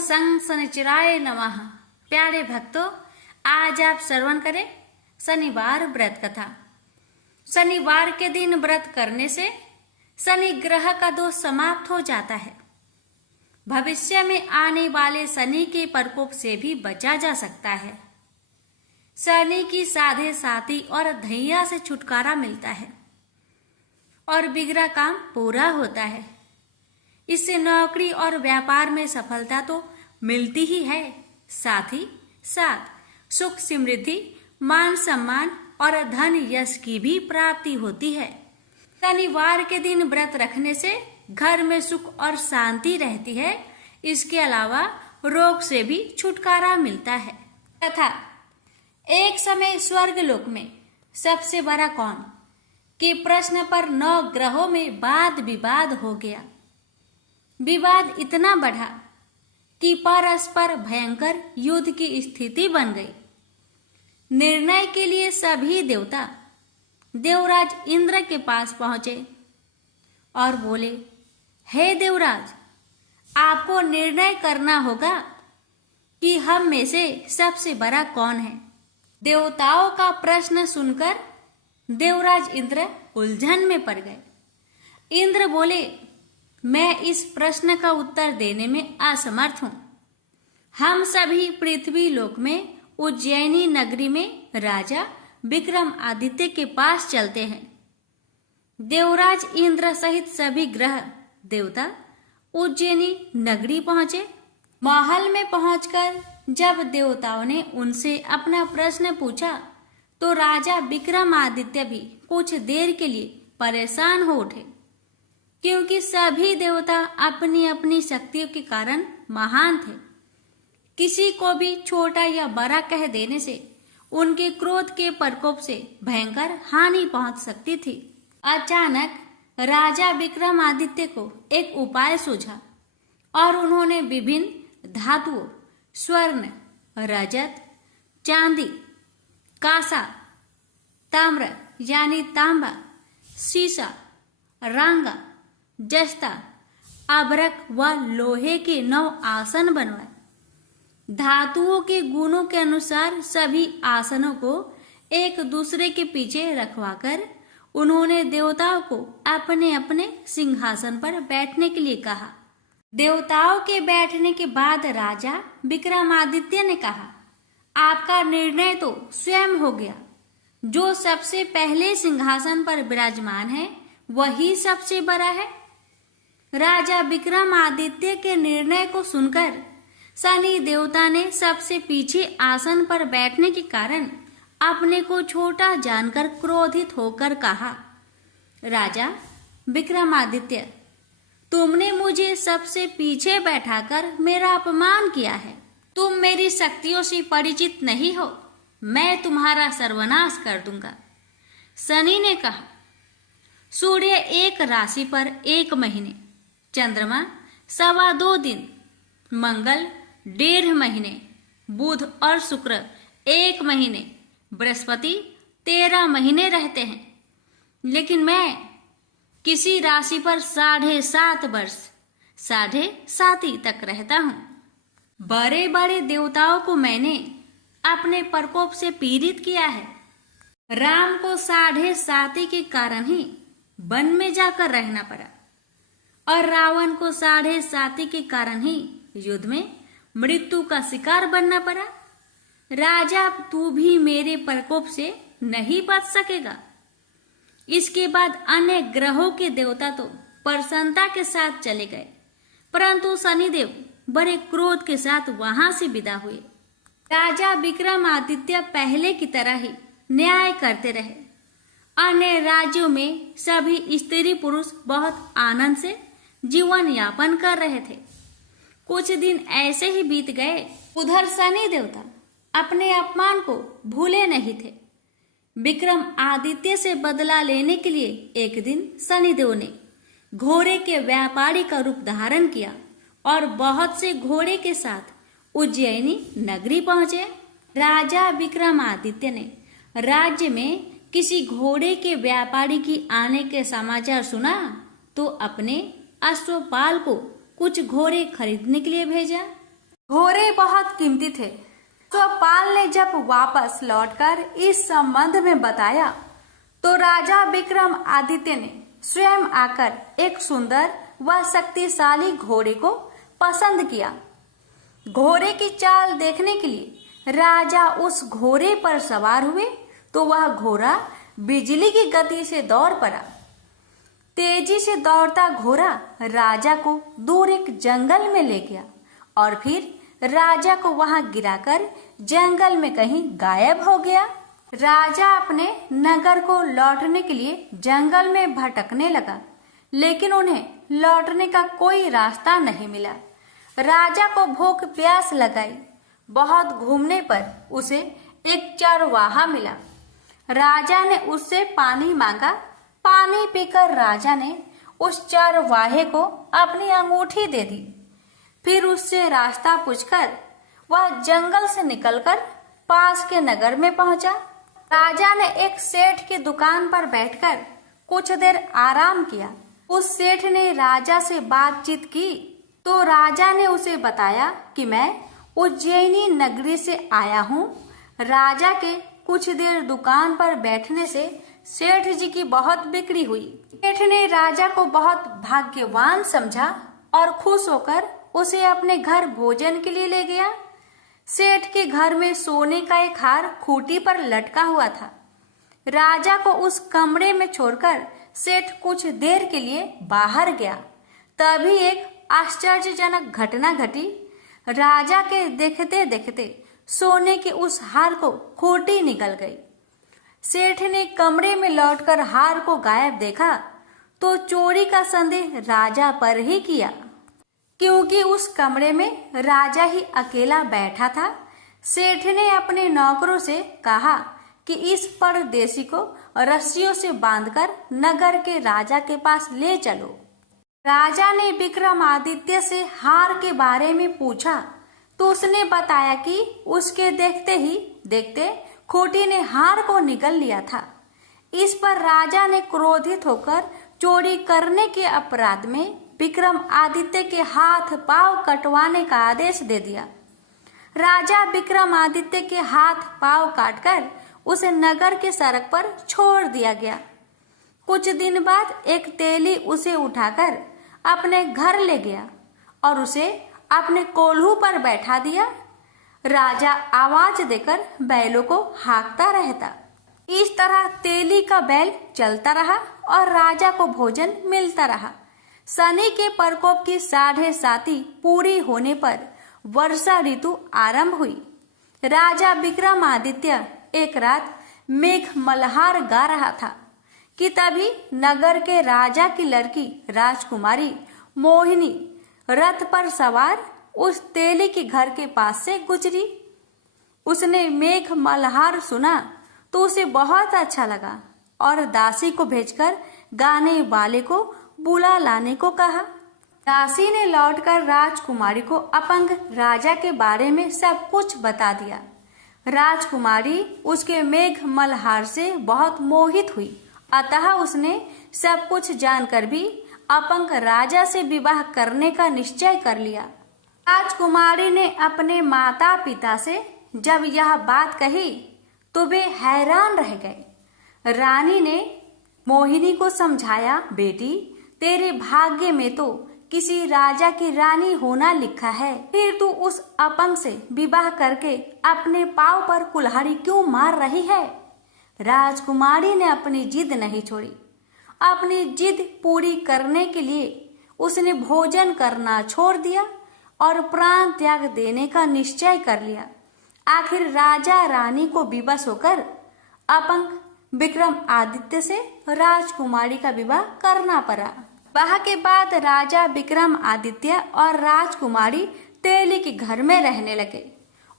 सं शनिचराय नमः। प्यारे भक्तों, आज आप श्रवण करें शनिवार व्रत कथा। शनिवार के दिन व्रत करने से शनि ग्रह का दोष समाप्त हो जाता है। भविष्य में आने वाले शनि के प्रकोप से भी बचा जा सकता है। शनि की साधे साथी और धैया से छुटकारा मिलता है और बिगड़ा काम पूरा होता है। इससे नौकरी और व्यापार में सफलता तो मिलती ही है, साथ ही साथ सुख समृद्धि, मान सम्मान और धन यश की भी प्राप्ति होती है। शनिवार के दिन व्रत रखने से घर में सुख और शांति रहती है। इसके अलावा रोग से भी छुटकारा मिलता है। तथा एक समय स्वर्ग लोक में सबसे बड़ा कौन के प्रश्न पर 9 ग्रहों में वाद विवाद हो गया। विवाद इतना बढ़ा कि परस्पर भयंकर युद्ध की स्थिति बन गई। निर्णय के लिए सभी देवता देवराज इंद्र के पास पहुंचे और बोले, हे देवराज, आपको निर्णय करना होगा कि हम में से सबसे बड़ा कौन है। देवताओं का प्रश्न सुनकर देवराज इंद्र उलझन में पड़ गए। इंद्र बोले, मैं इस प्रश्न का उत्तर देने में असमर्थ हूं। हम सभी पृथ्वी लोक में उज्जैनी नगरी में राजा विक्रमादित्य के पास चलते हैं। देवराज इंद्र सहित सभी ग्रह देवता उज्जैनी नगरी पहुंचे। महल में पहुंचकर जब देवताओं ने उनसे अपना प्रश्न पूछा तो राजा विक्रमादित्य भी कुछ देर के लिए परेशान हो उठे, क्योंकि सभी देवता अपनी अपनी शक्तियों के कारण महान थे। किसी को भी छोटा या बड़ा कह देने से उनके क्रोध के प्रकोप से भयंकर हानि पहुंच सकती थी। अचानक राजा विक्रमादित्य को एक उपाय सूझा और उन्होंने विभिन्न धातुओं, स्वर्ण, रजत, चांदी, कांसा, ताम्र यानी तांबा, सीसा, रांगा, जस्ता, अभ्रक व लोहे के 9 आसन बनवाए। धातुओं के गुणों के अनुसार सभी आसनों को एक दूसरे के पीछे रखवाकर उन्होंने देवताओं को अपने अपने सिंहासन पर बैठने के लिए कहा। देवताओं के बैठने के बाद राजा विक्रमादित्य ने कहा, आपका निर्णय तो स्वयं हो गया। जो सबसे पहले सिंहासन पर विराजमान है वही सबसे बड़ा है। राजा विक्रमादित्य के निर्णय को सुनकर शनि देवता ने सबसे पीछे आसन पर बैठने के कारण अपने को छोटा जानकर क्रोधित होकर कहा, राजा विक्रमादित्य, तुमने मुझे सबसे पीछे बैठाकर मेरा अपमान किया है। तुम मेरी शक्तियों से परिचित नहीं हो। मैं तुम्हारा सर्वनाश कर दूंगा। शनि ने कहा, सूर्य एक राशि पर 1 महीने, चंद्रमा 2.25 दिन, मंगल 1.5 महीने, बुध और शुक्र 1 महीने, बृहस्पति 13 महीने रहते हैं। लेकिन मैं किसी राशि पर 7.5 वर्ष 7.5 तक रहता हूं। बड़े बड़े देवताओं को मैंने अपने प्रकोप से पीड़ित किया है। राम को 7.5 के कारण ही वन में जाकर रहना पड़ा और रावण को 7.5 के कारण ही युद्ध में मृत्यु का शिकार बनना पड़ा। राजा, तू भी मेरे प्रकोप से नहीं बच सकेगा। इसके बाद अन्य ग्रहों के देवता तो प्रसन्नता के साथ चले गए, परंतु शनिदेव बड़े क्रोध के साथ वहां से विदा हुए। राजा विक्रमादित्य पहले की तरह ही न्याय करते रहे। अन्य राज्यों में सभी स्त्री पुरुष बहुत आनंद से जीवन यापन कर रहे थे। कुछ दिन ऐसे ही बीत गए। उधर शनि देवता अपने अपमान को भूले नहीं थे। विक्रम आदित्य से बदला लेने के लिए एक दिन शनिदेव ने घोड़े के व्यापारी का रूप धारण किया और बहुत से घोड़े के साथ उज्जैनी नगरी पहुंचे। राजा विक्रमादित्य ने राज्य में किसी घोड़े के व्यापारी की आने के समाचार सुना तो अपने अश्वपाल को कुछ घोड़े खरीदने के लिए भेजा। घोड़े बहुत कीमती थे। स्वपाल ने जब वापस लौटकर इस संबंध में बताया तो राजा विक्रमादित्य ने स्वयं आकर एक सुंदर व शक्तिशाली घोड़े को पसंद किया। घोड़े की चाल देखने के लिए राजा उस घोड़े पर सवार हुए तो वह घोड़ा बिजली की गति से दौड़ पड़ा। तेजी से दौड़ता घोड़ा राजा को दूर एक जंगल में ले गया और फिर राजा को वहां गिराकर जंगल में कहीं गायब हो गया। राजा अपने नगर को लौटने के लिए जंगल में भटकने लगा, लेकिन उन्हें लौटने का कोई रास्ता नहीं मिला। राजा को भूख प्यास लगाई। बहुत घूमने पर उसे एक चरवाहा मिला। राजा ने उससे पानी मांगा। पानी पीकर राजा ने उस चरवाहे को अपनी अंगूठी दे दी। फिर उससे रास्ता पूछकर वह जंगल से निकलकर पास के नगर में पहुंचा। राजा ने एक सेठ की दुकान पर बैठकर कुछ देर आराम किया। उस सेठ ने राजा से बातचीत की तो राजा ने उसे बताया कि मैं उज्जैनी नगरी से आया हूँ। राजा के कुछ देर दुकान पर बैठने से सेठ जी की बहुत बिक्री हुई। सेठ ने राजा को बहुत भाग्यवान समझा और खुश होकर उसे अपने घर भोजन के लिए ले गया। सेठ के घर में सोने का एक हार खूंटी पर लटका हुआ था। राजा को उस कमरे में छोड़कर सेठ कुछ देर के लिए बाहर गया। तभी एक आश्चर्यजनक घटना घटी। राजा के देखते देखते सोने के उस हार को खूंटी निकल गई। सेठ ने कमरे में लौटकर हार को गायब देखा तो चोरी का संदेह राजा पर ही किया, क्योंकि उस कमरे में राजा ही अकेला बैठा था। सेठ ने अपने नौकरों से कहा कि इस परदेसी को रस्सियों से बांधकर नगर के राजा के पास ले चलो। राजा ने विक्रमादित्य से हार के बारे में पूछा तो उसने बताया कि उसके देखते ही देखते खूंटी ने हार को निगल लिया था। इस पर राजा ने क्रोधित होकर चोरी करने के अपराध में विक्रमादित्य के हाथ पांव कटवाने का आदेश दे दिया। राजा विक्रमादित्य के हाथ पांव काटकर उसे नगर के सड़क पर छोड़ दिया गया। कुछ दिन बाद एक तेली उसे उठाकर अपने घर ले गया और उसे अपने कोल्हू पर बैठा दिया। राजा आवाज देकर बैलों को हाँकता रहता। इस तरह तेली का बैल चलता रहा और राजा को भोजन मिलता रहा। शनि के प्रकोप की 7.5 पूरी होने पर वर्षा ऋतु आरंभ हुई। राजा विक्रमादित्य एक रात मेघ मल्हार गा रहा था कि तभी नगर के राजा की लड़की राजकुमारी मोहिनी रथ पर सवार उस तेली के घर के पास से गुजरी। उसने मेघ मल्हार सुना तो उसे बहुत अच्छा लगा और दासी को भेजकर गाने वाले को बुला लाने को कहा। दासी ने लौटकर राजकुमारी को अपंग राजा के बारे में सब कुछ बता दिया। राजकुमारी उसके मेघ मल्हार से बहुत मोहित हुई, अतः उसने सब कुछ जानकर भी अपंग राजा से विवाह करने का निश्चय कर लिया। राजकुमारी ने अपने माता पिता से जब यह बात कही तो वे हैरान रह गए। रानी ने मोहिनी को समझाया, बेटी तेरे भाग्य में तो किसी राजा की रानी होना लिखा है, फिर तू उस अपंग से विवाह करके अपने पांव पर कुल्हाड़ी क्यों मार रही है। राजकुमारी ने अपनी जिद नहीं छोड़ी। अपनी जिद पूरी करने के लिए उसने भोजन करना छोड़ दिया और प्राण त्याग देने का निश्चय कर लिया। आखिर राजा रानी को विवश होकर अपंग विक्रमादित्य से राजकुमारी का विवाह करना पड़ा। विवाह के बाद राजा विक्रमादित्य और राजकुमारी तेली के घर में रहने लगे।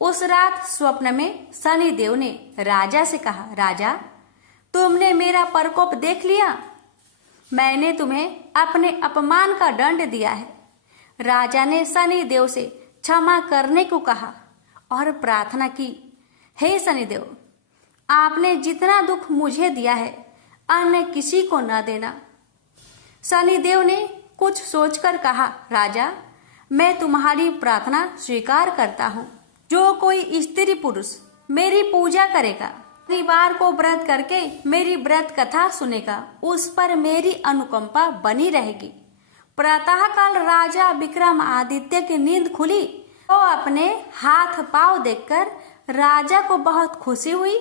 उस रात स्वप्न में शनिदेव ने राजा से कहा, राजा तुमने मेरा प्रकोप देख लिया। मैंने तुम्हें अपने अपमान का दंड दिया है। राजा ने शनिदेव से क्षमा करने को कहा और प्रार्थना की, हे शनिदेव, आपने जितना दुख मुझे दिया है अन्य किसी को न देना। शनिदेव ने कुछ सोचकर कहा, राजा मैं तुम्हारी प्रार्थना स्वीकार करता हूँ। जो कोई स्त्री पुरुष मेरी पूजा करेगा, शनिवार को व्रत करके मेरी व्रत कथा सुनेगा, उस पर मेरी अनुकंपा बनी रहेगी। प्रातः काल राजा विक्रमादित्य की नींद खुली तो अपने हाथ पांव देखकर राजा को बहुत खुशी हुई।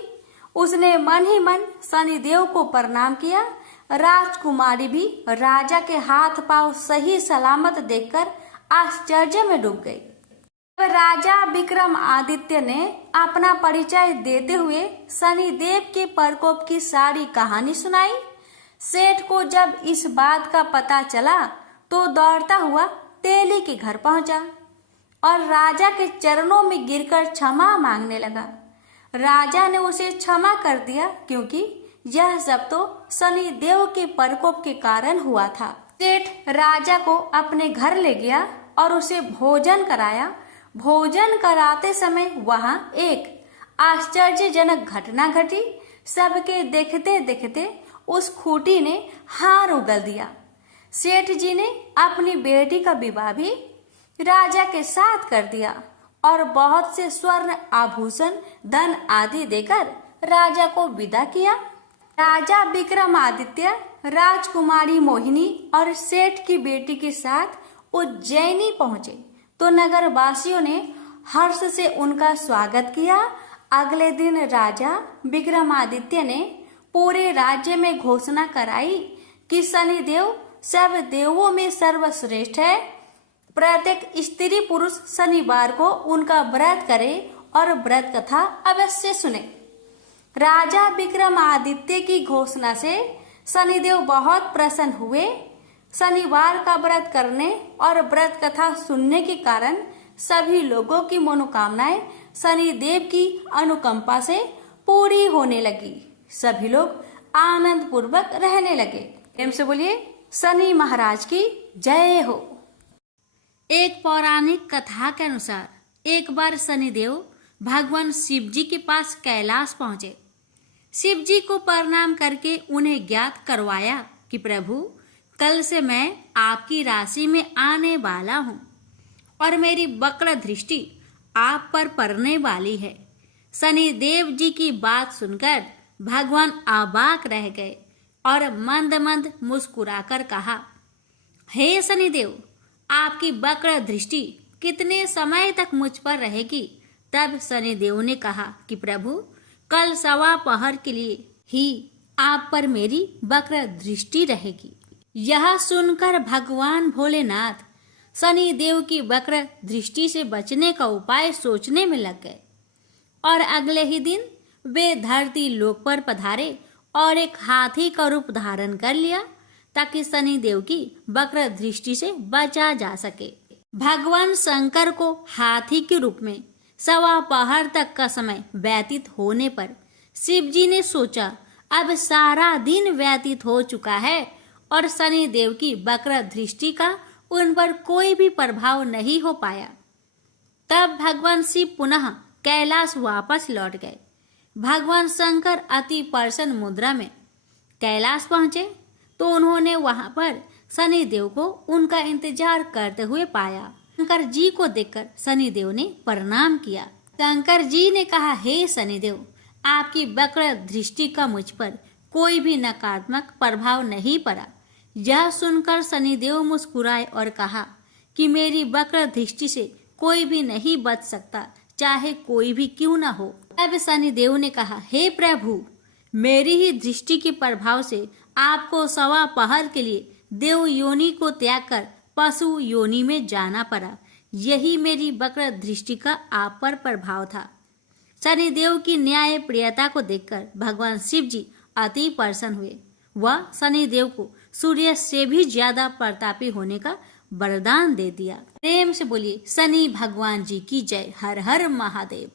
उसने मन ही मन शनिदेव को प्रणाम किया। राजकुमारी भी राजा के हाथ पांव सही सलामत देखकर आश्चर्य में डूब गई। राजा विक्रमादित्य ने अपना परिचय देते हुए शनिदेव के प्रकोप की सारी कहानी सुनाई। सेठ को जब इस बात का पता चला तो दौड़ता हुआ तेली के घर पहुंचा और राजा के चरणों में गिरकर क्षमा मांगने लगा। राजा ने उसे क्षमा कर दिया क्योंकि यह सब तो शनिदेव के प्रकोप के कारण हुआ था। सेठ राजा को अपने घर ले गया और उसे भोजन कराया। भोजन कराते समय वहां एक आश्चर्यजनक घटना घटी। सबके देखते देखते उस खूंटी ने हार उगल दिया। सेठ जी ने अपनी बेटी का विवाह भी राजा के साथ कर दिया और बहुत से स्वर्ण आभूषण धन आदि देकर राजा को विदा किया। राजा विक्रमादित्य राजकुमारी मोहिनी और सेठ की बेटी के साथ उज्जैनी पहुंचे तो नगर वासियों ने हर्ष से उनका स्वागत किया। अगले दिन राजा विक्रमादित्य ने पूरे राज्य में घोषणा कराई कि शनिदेव सब देवों में सर्वश्रेष्ठ है। प्रत्येक स्त्री पुरुष शनिवार को उनका व्रत करे और व्रत कथा अवश्य सुने। राजा विक्रमादित्य की घोषणा से शनिदेव बहुत प्रसन्न हुए। शनिवार का व्रत करने और व्रत कथा सुनने के कारण सभी लोगों की मनोकामनाएं शनिदेव की अनुकंपा से पूरी होने लगी। सभी लोग आनंद पूर्वक रहने लगे। प्रेम से बोलिए शनि महाराज की जय हो। एक पौराणिक कथा के अनुसार एक बार शनिदेव भगवान शिव जी के पास कैलाश पहुंचे। शिव जी को प्रणाम करके उन्हें ज्ञात करवाया कि प्रभु, कल से मैं आपकी राशि में आने वाला हूँ और मेरी वक्र दृष्टि आप पर पड़ने वाली है। शनिदेव जी की बात सुनकर भगवान अबाक रह गए और मंद मंद मुस्कुराकर कहा, हे शनिदेव, आपकी वक्र दृष्टि कितने समय तक मुझ पर रहेगी? तब शनिदेव ने कहा कि प्रभु, कल सवा पहर के लिए ही आप पर मेरी वक्र दृष्टि रहेगी। यह सुनकर भगवान भोलेनाथ शनिदेव की वक्र दृष्टि से बचने का उपाय सोचने में लग गए और अगले ही दिन वे धरती लोक पर पधारे और एक हाथी का रूप धारण कर लिया ताकि शनिदेव की वक्र दृष्टि से बचा जा सके। भगवान शंकर को हाथी के रूप में सवा पहर तक का समय व्यतीत होने पर शिव जी ने सोचा, अब सारा दिन व्यतीत हो चुका है और शनिदेव की वक्र दृष्टि का उन पर कोई भी प्रभाव नहीं हो पाया। तब भगवान शिव पुनः कैलाश वापस लौट गए। भगवान शंकर अति प्रसन्न मुद्रा में कैलाश पहुंचे तो उन्होंने वहां पर शनिदेव को उनका इंतजार करते हुए पाया। शंकर जी को देखकर शनिदेव ने प्रणाम किया। शंकर जी ने कहा, हे शनिदेव, आपकी वक्र दृष्टि का मुझ पर कोई भी नकारात्मक प्रभाव नहीं पड़ा। यह सुनकर शनिदेव मुस्कुराए और कहा कि मेरी वक्र दृष्टि से कोई भी नहीं बच सकता, चाहे कोई भी क्यों न हो। तब शनिदेव ने कहा, हे प्रभु, मेरी ही दृष्टि के प्रभाव से आपको सवा पहर के लिए देव योनि को त्याग कर पशु योनि में जाना पड़ा। यही मेरी वक्र दृष्टि का आप पर प्रभाव था। शनिदेव की न्याय प्रियता को देखकर भगवान शिव जी अति प्रसन्न हुए। वह शनिदेव को सूर्य से भी ज्यादा प्रतापी होने का वरदान दे दिया। प्रेम से बोलिए शनि भगवान जी की जय। हर हर महादेव।